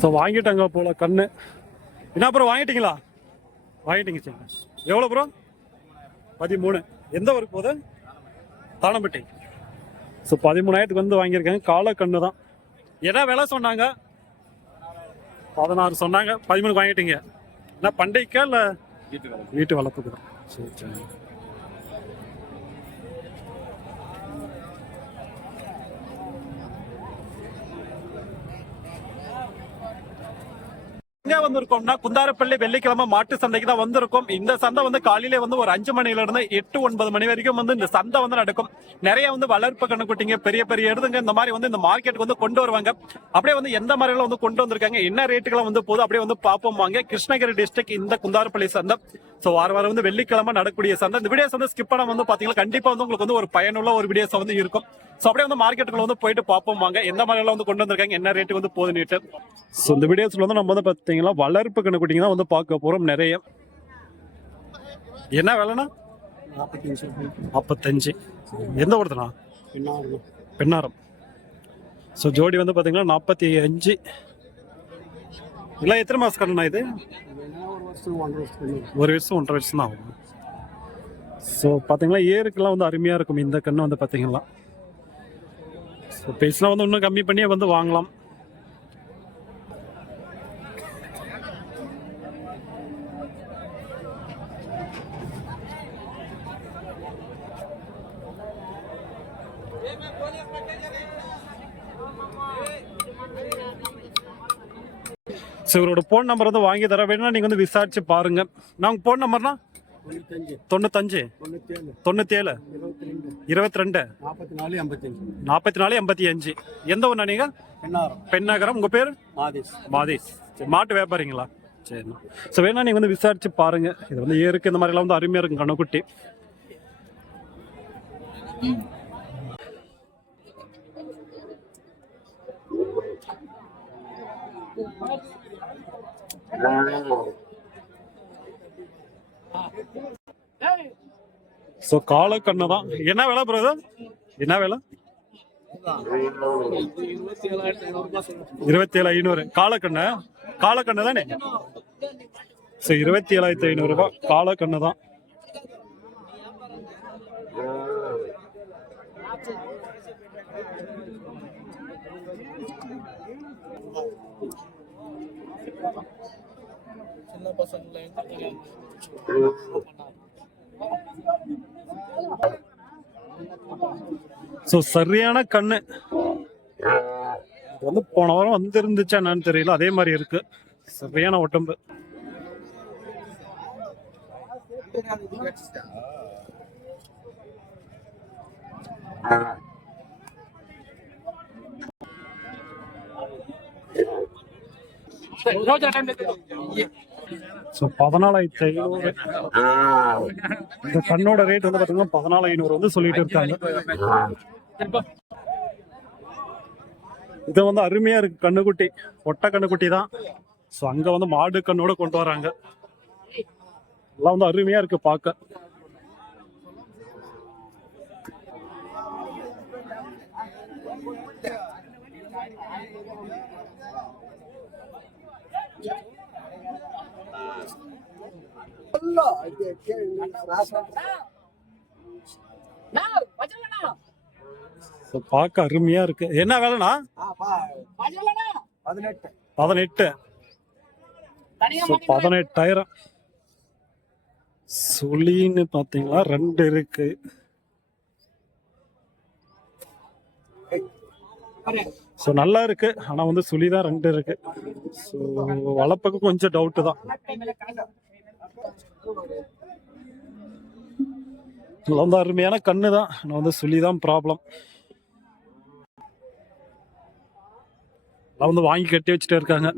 So வாங்கிட்டாங்க போல கண்ணு. என்ன ப்ரோ வாங்கிட்டீங்களா? வாங்கிட்டீங்க சரி எவ்வளோ ப்ரோ பதிமூணு. எந்த ஊருக்கு போகுது? தானம்பட்டி. ஸோ பதிமூணாயிரத்துக்கு வந்து வாங்கியிருக்காங்க காலை கண்ணு தான். என்ன விலை சொன்னாங்க? பதினாறு சொன்னாங்க. பதிமூணுக்கு வாங்கிட்டீங்க. என்ன பண்டிகைக்கா இல்லை? வீட்டு வளர்ப்புக்கு தான். சரி சரி. எங்க வந்திருக்கோம்னா குந்தாரப்பள்ளி வெள்ளிக்கிழமை மாட்டு சந்தைக்கு தான் வந்திருக்கோம். இந்த சந்தை வந்து காலையில வந்து ஒரு அஞ்சு மணில இருந்து எட்டு ஒன்பது மணி வரைக்கும் வந்து இந்த சந்தை வந்து நடக்கும். நிறைய வந்து வளர்ப்பு கண்ணுக்குட்டிங்க பெரிய பெரிய எருதுங்க இந்த மாதிரி வந்து இந்த மார்க்கெட்டுக்கு வந்து கொண்டு வருவாங்க. அப்படியே வந்து எந்த மாதிரி எல்லாம் வந்து கொண்டு வந்திருக்காங்க என்ன ரேட்டுக்கெல்லாம் வந்து போதும் அப்படியே வந்து பார்ப்போம் வாங்க. கிருஷ்ணகிரி டிஸ்ட்ரிக்ட் இந்த குந்தாரப்பள்ளி சந்தை. சோ வார வாரம் வந்து வெள்ளிக்கிழமை நடக்கக்கூடிய சந்தை. இந்த வீடியோஸ் வந்து ஸ்கிப் பண்ணாம வந்து பாத்தீங்கன்னா கண்டிப்பா வந்து உங்களுக்கு வந்து ஒரு பயனுள்ள ஒரு வீடியோஸ் வந்து இருக்கும். சோ அப்படியே வந்து மார்க்கெட்டுக்குள்ள வந்து போயிட்டு பார்ப்போம் வாங்க. எந்த மாதிரி எல்லாம் வந்து கொண்டு வந்திருக்காங்க என்ன ரேட்டு வந்து போகுதுன்னு ஸோ இந்த வீடியோஸ்ல வந்து நம்ம வந்து பார்த்தீங்கன்னா வளர்ப்பு கண்ணுக்குட்டிங்க தான் வந்து பார்க்க போறோம் நிறைய. என்ன விலைனா நாற்பத்தஞ்சு எந்த ஊர்துண்ணா? பெண்ணாரம். ஸோ ஜோடி வந்து பார்த்தீங்கன்னா நாற்பத்தி அஞ்சு. இல்லை எத்தனை மாதம் கண்ணா இது? ஒரு வருஷம் ஒன்றரை வருஷம் தான் ஆகும் ஸோ பார்த்தீங்களா ஏருக்கெல்லாம் வந்து அருமையாக இருக்கும் இந்த கன்று வந்து பார்த்தீங்களா ஸோ பேசினா வந்து இன்னும் கம்மி பண்ணியே வந்து வாங்கலாம். ஸோ இவரோட ஃபோன் நம்பர் வந்து வாங்கி தர வேணும்னா நீங்கள் வந்து விசாரிச்சு பாருங்க. நாங்கள் ஃபோன் நம்பர்னா தொண்ணூத்தஞ்சு. தொண்ணூத்தி ஏழு இருபத்தி ரெண்டு நாற்பத்தி நாலு எண்பத்தி அஞ்சு எந்த ஊர்ண்ணா நீங்கள் பெண்ணகரம். உங்கள் பேர்? மாதேஷ். மாதேஷ். மாட்டு வியாபாரிங்களா? சரிண்ணா. ஸோ வேணா நீங்கள் வந்து விசாரிச்சு பாருங்க. இது வந்து ஏருக்கு இந்த மாதிரிலாம் வந்து அருமையாக இருக்கும் கண்ணுக்குட்டி. சோ கால கண்ணு தான். என்ன வேலை பிரதர் என்ன வேலை? இருபத்தி ஏழு ஐநூறு காலக்கண்ணு காலக்கண்ணு தானே? ஸோ இருபத்தி ஏழாயிரத்தி ஐநூறு ரூபாய் காலக்கண்ணு தான். பசங்களை ஸோ சரியான கண்ணு. வந்து போன வாரம் வந்திருந்துச்சா என்னன்னு தெரியல. அதே மாதிரி இருக்கு. சரியான உடம்பு. ஸோ பதினாலாயிரத்தி ஐநூறு. இந்த கண்ணோட ரேட் வந்து பார்த்தீங்கன்னா பதினாலு ஐநூறு வந்து சொல்லிட்டு இருக்காங்க. இது வந்து அருமையா இருக்கு கண்ணுக்குட்டி. ஒட்டை கண்ணுக்குட்டி தான். ஸோ அங்க வந்து மாடு கண்ணோட கொண்டு வராங்க. எல்லாம் வந்து அருமையா இருக்கு பார்க்க. பார்க்க அருமையா இருக்கு. என்ன வேலைண்ணா? பதினெட்டு. பதினெட்டாயிரம். சுழின்னு பார்த்தீங்களா? ரெண்டு இருக்கு. ஸோ நல்லா இருக்கு. ஆனால் வந்து சுழி தான் ரெண்டு இருக்கு. ஸோ வளர்ப்புக்கு கொஞ்சம் டவுட்டு தான். வந்து அருமையான கண்ணு தான் நான் வந்து சொல்லி தான் ப்ராப்ளம் எல்லாம் வந்து வாங்கி கட்டி வச்சுட்டே இருக்காங்க.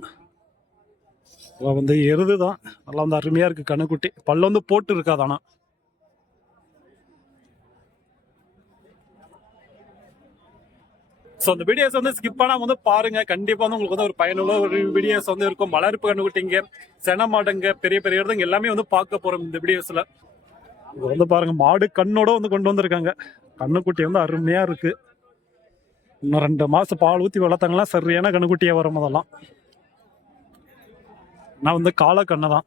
இதெல்லாம் வந்து எருது தான் நல்லா வந்து அருமையா இருக்கு கண்ணுக்குட்டி. பல்ல வந்து போட்டு இருக்காது ஆனால் ஸோ அந்த வீடியோஸ் வந்து ஸ்கிப் பண்ணாமல் வந்து பாருங்க. கண்டிப்பாக வந்து உங்களுக்கு வந்து ஒரு பயனுள்ள ஒரு வீடியோஸ் வந்து இருக்கும். மலர்ப்பு கண்ணுக்குட்டிங்க சென மாடுங்க பெரிய பெரிய இடத்துங்க எல்லாமே வந்து பார்க்க போகிறோம் இந்த வீடியோஸில் இது வந்து பாருங்க மாடு கண்ணோட வந்து கொண்டு வந்திருக்காங்க. கண்ணுக்குட்டி வந்து அருமையாக இருக்குது இன்னும் ரெண்டு மாதம் பால் ஊற்றி வளர்த்தாங்கன்னா சரியான கண்ணுக்குட்டியாக வரும் அதெல்லாம். நான் வந்து காலக்கண்ணை தான்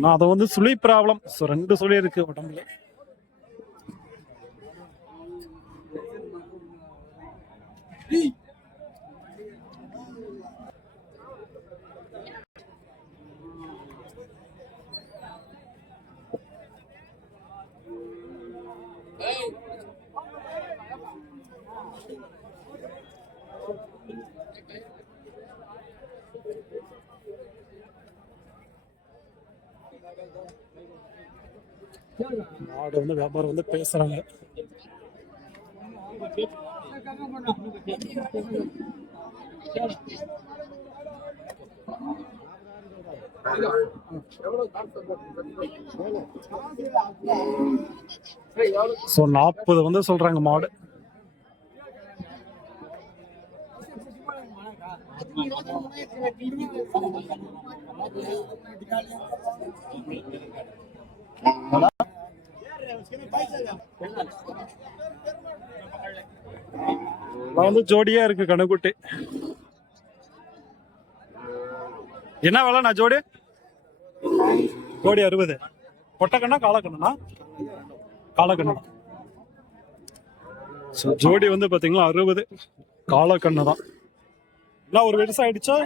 நான் அதை வந்து சுழி ப்ராப்ளம். ஸோ ரெண்டு சுழி இருக்குது உடம்புல. மாடு வந்து வியாபாரம் வந்து பேசுறாங்க. ஸோ நாற்பது வந்து சொல்றாங்க மாடு. நான் வந்து ஜோடியா இருக்கு கணுக்குட்டி என்ன வேலை நான் ஜோடி? ஜோடி அறுபது. பொட்டக்கண்ணா காலக்கண்ணா காலக்கண்ணா ஸோ ஜோடி வந்து பாத்தீங்களா அறுபது. காலக்கண்ணு தான் என்ன ஒரு வருஷம் ஆயிடுச்சா?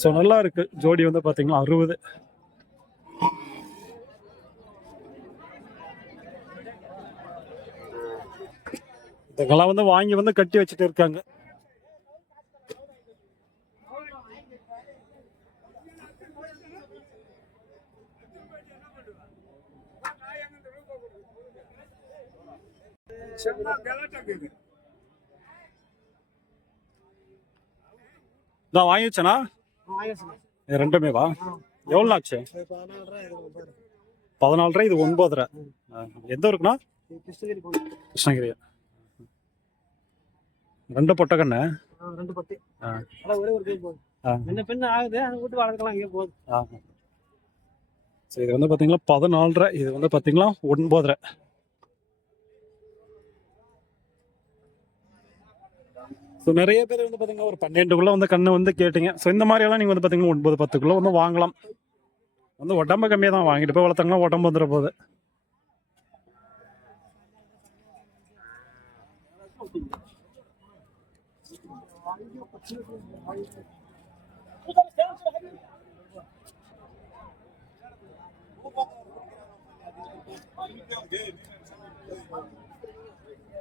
ஸோ நல்லா இருக்கு. ஜோடி வந்து பாத்தீங்கன்னா அறுபது. இதெல்லாம் வந்து வாங்கி வந்து கட்டி வச்சுட்டு இருக்காங்க. நான் வாங்கி வச்சேனா இது ரெண்டுமே வா எவ்வளோ ஆச்சு பதினாலரை இது ஒன்பதரை. எந்த ஊருக்குண்ணா? கிருஷ்ணகிரியா கிருஷ்ணகிரி. ரெண்டு பொட்டக்கண்ணு ரெண்டு பத்து ஆ. அதான் ஒரே ஒரு போகுது என்ன பெண்ணு ஆகுது அதை விட்டு வளர்க்கலாம் இங்கே போகுது ஆ. சரி இது வந்து பார்த்தீங்களா பதினாலரை இது வந்து பார்த்தீங்களா ஒன்பதரை. ஸோ நிறைய பேர் வந்து பார்த்தீங்கன்னா ஒரு பன்னெண்டுக்குள்ளே வந்து கண்ணு வந்து கேட்டீங்க. ஸோ இந்த மாதிரி எல்லாம் நீங்கள் வந்து பார்த்தீங்கன்னா ஒன்பது பத்துக்குள்ளே வந்து வாங்கலாம். வந்து உடம்பு கம்மியாக தான் வாங்கிட்டு போய் வளர்த்தாங்கன்னா உடம்பு வந்துட போகுது.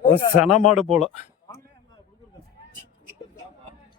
சனமாடு சென மாடு போல.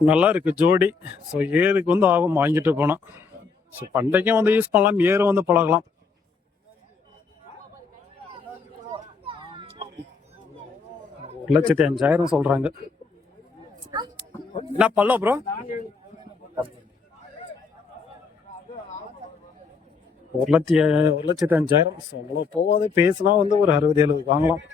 நல்லா இருக்கு ஜோடி. ஸோ ஏருக்கு வந்து ஆகும் வாங்கிட்டு போனோம் ஸோ பண்டைக்கும் வந்து யூஸ் பண்ணலாம் ஏரும் வந்து பழகலாம். ஒரு லட்சத்தி அஞ்சாயிரம் சொல்றாங்க. என்ன பல்ல ப்ரோ ஒரு லட்சத்தி ஒரு லட்சத்தி அஞ்சாயிரம். அவ்வளோ போகாது பேசினா வந்து ஒரு அறுபது எழுபது வாங்கலாம்.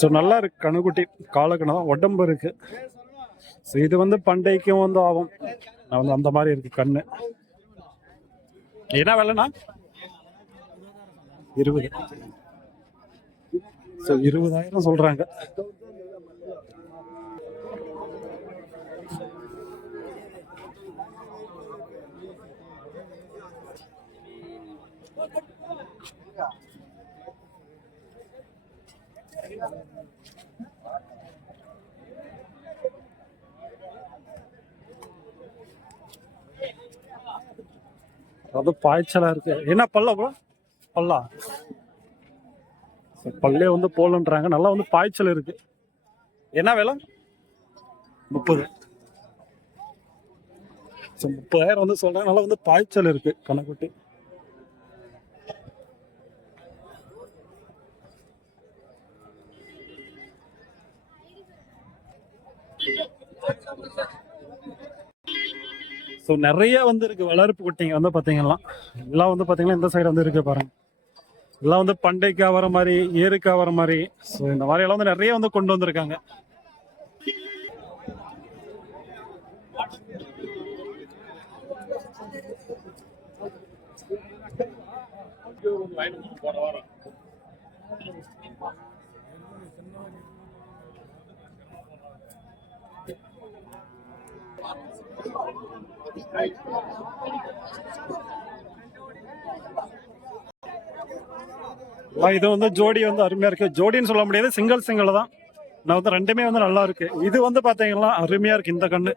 ஸோ நல்லா இருக்கு கணுக்குட்டி காலக்கணம் தான். உடம்பு இருக்கு. ஸோ இது வந்து பண்டைக்கும் வந்து ஆகும். நான் வந்து அந்த மாதிரி இருக்கு கண்ணு. என்ன விலைண்ணா? இருபது. ஸோ இருபதாயிரம் சொல்றாங்க. அது பாய்ச்சலா இருக்கு. என்ன பல்ல ப்ரோ பல்லா? பல்லே வந்து போலன்றாங்க. நல்லா வந்து பாய்ச்சல் இருக்கு. என்ன விலை? முப்பது. ஸோ முப்பதாயிரம் வந்து சொல்றாங்க நல்லா வந்து பாய்ச்சல் இருக்கு கணக்குட்டி. ஸோ நிறைய வந்து இருக்கு. வளர்ப்பு குட்டிங்க வந்து பார்த்தீங்கன்னா எல்லாம் வந்து பார்த்தீங்கன்னா இந்த சைடு வந்து இருக்கு பாருங்க. எல்லாம் வந்து பண்டைக்கா வர மாதிரி ஏருக்கா வர மாதிரி. ஸோ இந்த மாதிரி எல்லாம் வந்து நிறைய வந்து கொண்டு வந்திருக்காங்க. ஆ, இது வந்து ஜோடி வந்து அருமையா இருக்கு. ஜோடின்னு சொல்ல முடியாது சிங்கிள் சிங்கிள் தான். நான் வந்து ரெண்டுமே வந்து நல்லா இருக்கு. இது வந்து பாத்தீங்கன்னா அருமையா இருக்கு இந்த கண்ணு.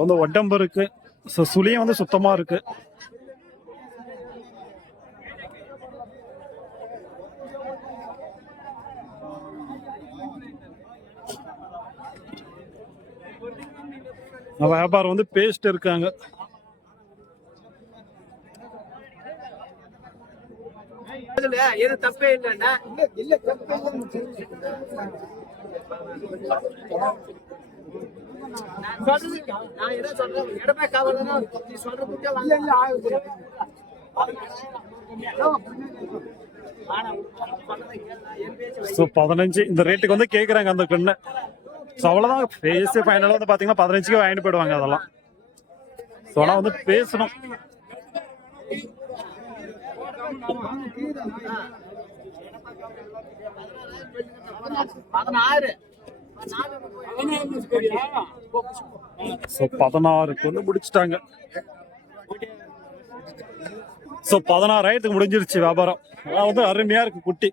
வந்து உடம்பு இருக்கு. ஸோ சுழியும் வந்து சுத்தமா இருக்கு. வியாபாரம் வந்து பேஸ்ட் இருக்காங்க. எது தப்பே இல்லைன்னா? இல்ல தப்பே நான் சொல்றது நான் என்ன சொல்றேன் இடமே கவலைன்னா நீ சொல்றதுக்கே வாங்க. ஸோ பதினஞ்சு இந்த ரேட்டுக்கு வந்து கேட்குறாங்க அந்த கண்ணு ஸோ அவ்வளோதான் பேசி ஃபைனலாக வந்து பார்த்தீங்கன்னா பதினஞ்சுக்கு வாங்கிட்டு போயிடுவாங்க அதெல்லாம். ஸோ ஆனால் வந்து பேசணும். ஸோ பதினாறுக்கு வந்து முடிச்சிட்டாங்க. ஸோ பதினாறாயிரத்துக்கு முடிஞ்சிருச்சு வியாபாரம். அதான் வந்து அருமையா இருக்கு குட்டி.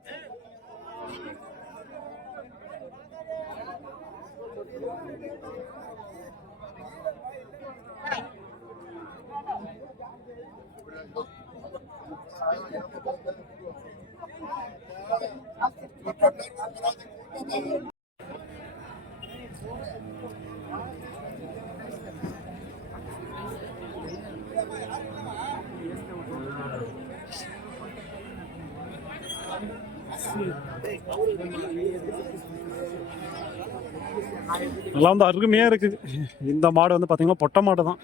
நல்லா வந்து அருமையாக இருக்குது. இந்த மாடு வந்து பார்த்திங்கன்னா பொட்டை மாடு தான்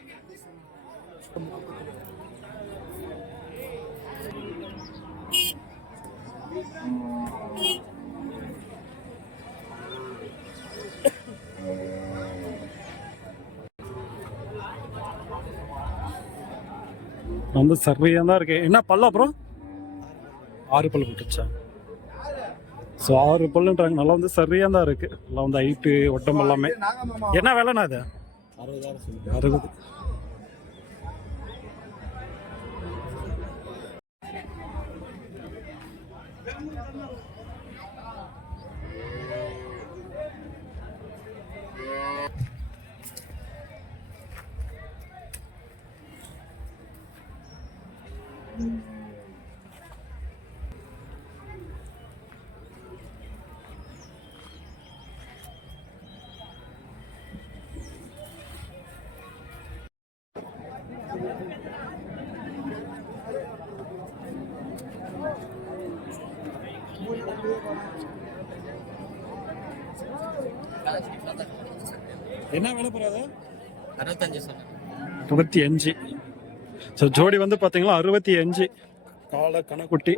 வந்து சரியா தான் இருக்கு. என்ன பல்லு அப்புறம் ஆறு பல்லு போட்டுச்சா ஸோ ஆறு பல்லுன்றாங்க. நல்லா வந்து சரியா தான் இருக்கு. நல்லா வந்து ஹைட்டு ஒட்டம் எல்லாமே. என்ன விலைண்ணா இது? அறுபது. என்ன விலை போறாது அறுபத்தஞ்சு சொன்னேன் இருபத்தி அஞ்சு. ஸோ ஜோடி வந்து பார்த்தீங்கன்னா அறுபத்தி அஞ்சு. காலை கணக்குட்டி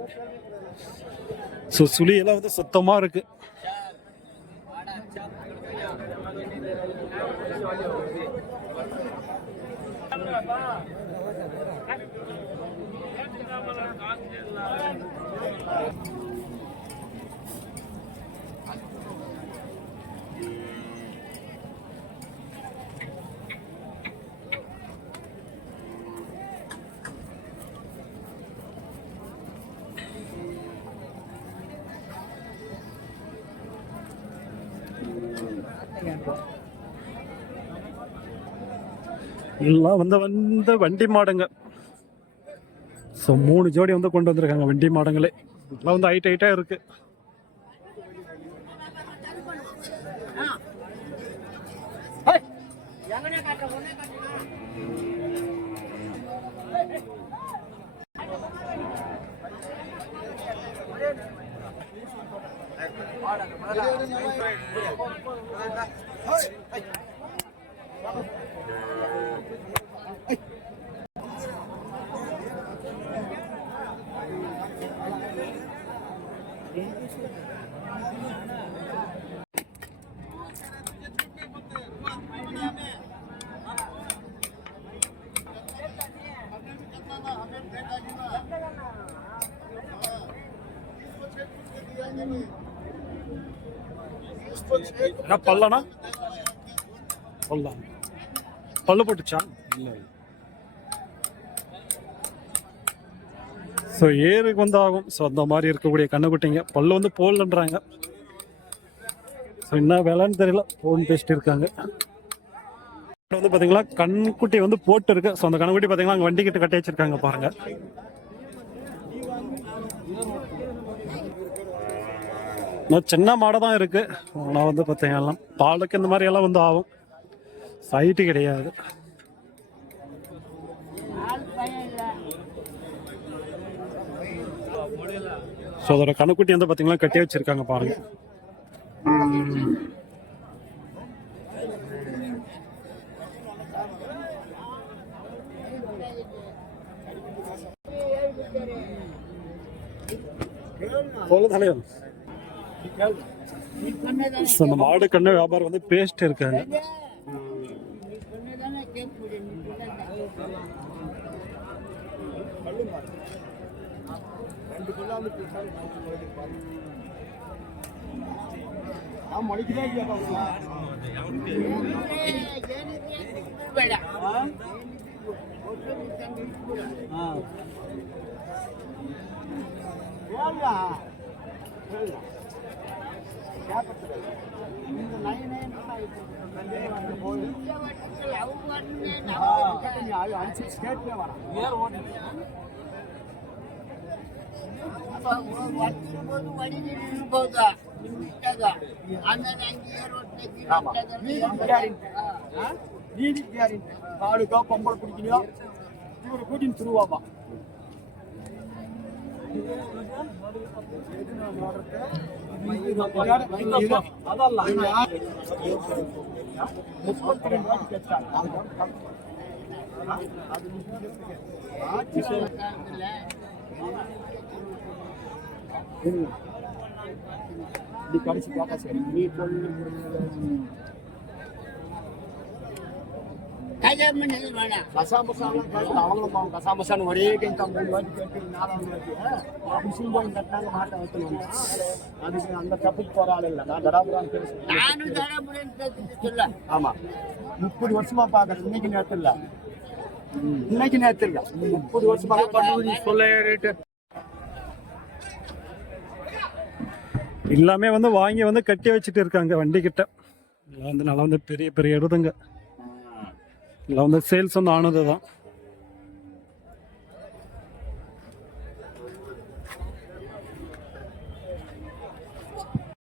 ஸோ சுழியெல்லாம் வந்து சுத்தமாக இருக்கு. எல்லாம் வந்து வந்து வண்டி மாடுங்க. ஸோ மூணு ஜோடி வந்து கொண்டு வந்திருக்காங்க வண்டி மாடுங்களே. எல்லாம் வந்து ஹைட் ஹைட்டாக இருக்கு. என்ன பல்லனா? பல்லா? பல்லு போட்டுச்சா? இல்லை ஸோ ஏருக்கு வந்து ஆகும் ஸோ அந்த மாதிரி இருக்கக்கூடிய கண்ணுக்குட்டிங்க. பல்லு வந்து போடலன்றாங்க. ஸோ என்ன விலைன்னு தெரியல. ஃபோன் பேசிட்டு இருக்காங்க. வந்து பார்த்தீங்களா கண்குட்டி வந்து போட்டு இருக்கு ஸோ அந்த கண்ணுக்குட்டி பார்த்தீங்கன்னா அங்கே வண்டி கிட்ட கட்டி வச்சிருக்காங்க பாருங்கள் இன்னும் சின்ன மாடை தான் இருக்கு. ஆனால் வந்து பார்த்தீங்கன்னா பாலுக்கு இந்த மாதிரி எல்லாம் வந்து ஆகும். சைட்டு கிடையாது. ஸோ அதோட கணுக்குட்டி வந்து பார்த்தீங்கன்னா கட்டி வச்சிருக்காங்க பாருங்க. சொல்ல தலைவன். ஸோ அந்த மாடு கண்ண வியாபாரம் வந்து பேஸ்ட் இருக்காங்க. ஆ. நீதி காலுக்கோ பொம்பளை பிடிக்கலையோ? இவரை கூட்டின்னு திருவாப்பா. முப்பத்தி ரெண்டு ரூபாய்க்கு கேட்டாங்க கடைசி கேட்டா சரி நீ சொல்லு கசாமசான்னு ஒரே கைத்தா மூணு வாட்டி கேட்டு நாலாவது வாட்டி மிஷின் போய் கட்டினாங்க மாட்டை வைக்கணும். அதுக்கு அந்த தப்புக்கு போற ஆள் இல்லை. நான் தடாபுரம் பேசுறேன். ஆமா. முப்பது வருஷமா பாக்குறேன் இன்னைக்கு நேரத்தில் இல்ல. இன்னைக்கு நேரத்தில் இல்ல. முப்பது வருஷமா சொல்ல ரேட்டு எல்லாமே வந்து வாங்கி வந்து கட்டி வச்சுட்டு இருக்காங்க வண்டி கிட்ட எல்லாம் வந்து நல்லா வந்து பெரிய பெரிய எருதுங்க இதில் வந்து சேல்ஸ் வந்து ஆனது தான்